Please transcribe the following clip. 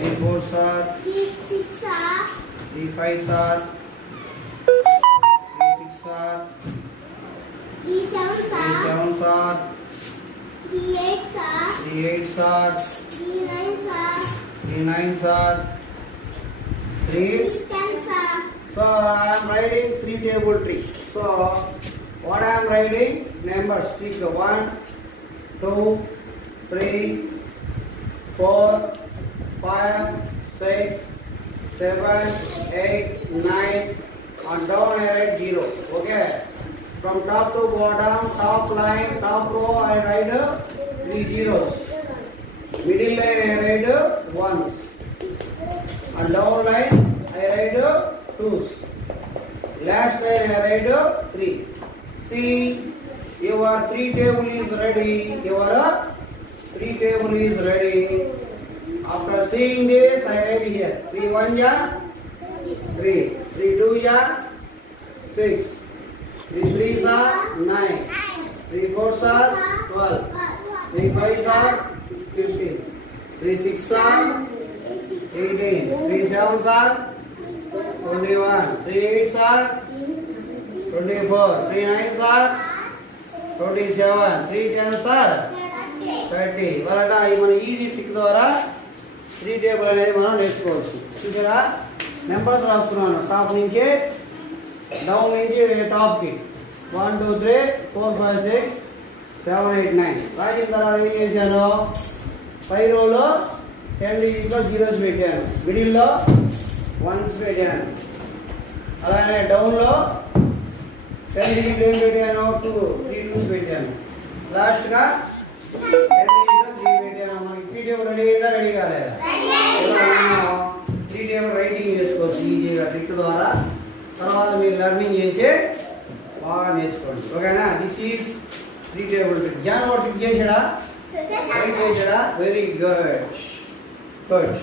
3 4s are 3 6 are 3 5s are 3 6 are 3 7s 3 are 7s are 3 8s are 3 8s are 3 9s are 3 9s are 3 3 10s are. So I am writing 3 table tree. So what I am writing? Numbers. Stick 1 2 3 4 5 6 7 8 9 and down I write 0. Okay. From top to bottom, top line, top row I write 3 zeros. Middle line I write 1s. And down line I write 2s. Last line I write 3. See, your 3 table is ready. Your 3 table is ready. After seeing this, I write here 3 1 ja 3, 3 2 ja 6, 3 3s are 9, 3 4s are 12, 3 5s are 15, 3 6s are 18, 3 7s are 21, 3 8s are 24, 3 9s are 27, 3 10s are 30. వలట ఈ మన easy trick ద్వారా 3 table అనేది మనం నేర్చుకోవచ్చు. చూసారా, numbers రాస్తున్నాను top నుంచి down నుంచి టాప్ కి 1 2 3 4 5 6 7 8 9 రాసిన తర్వాత ఏం చేశాను, 5 రోలో 10 డిజిట్లో జీరోస్ పెట్టాను, మిడిల్లో 1s పెట్టాను. అలానే డౌన్లో 10 డిజిట్లు ఏం పెట్టాను, 2 3 2s పెట్టాను. లాస్ట్గా 10 డిజిట్లో 3 పెట్టాను. మనకి 3 టేబుల్ రెడీ అయిందా, రెడీ కాలేదా? 3 టేబుల్ రైటింగ్ చేసుకోవచ్చు ఈజీగా ట్రిక్ ద్వారా. తర్వాత మీరు లెర్నింగ్ చేసి బాగా నేర్చుకోండి. ఓకేనా? This is 3 table trick. John వాడు ట్రిక్ చేసాడా? చేసాడా? Very good. గుడ్.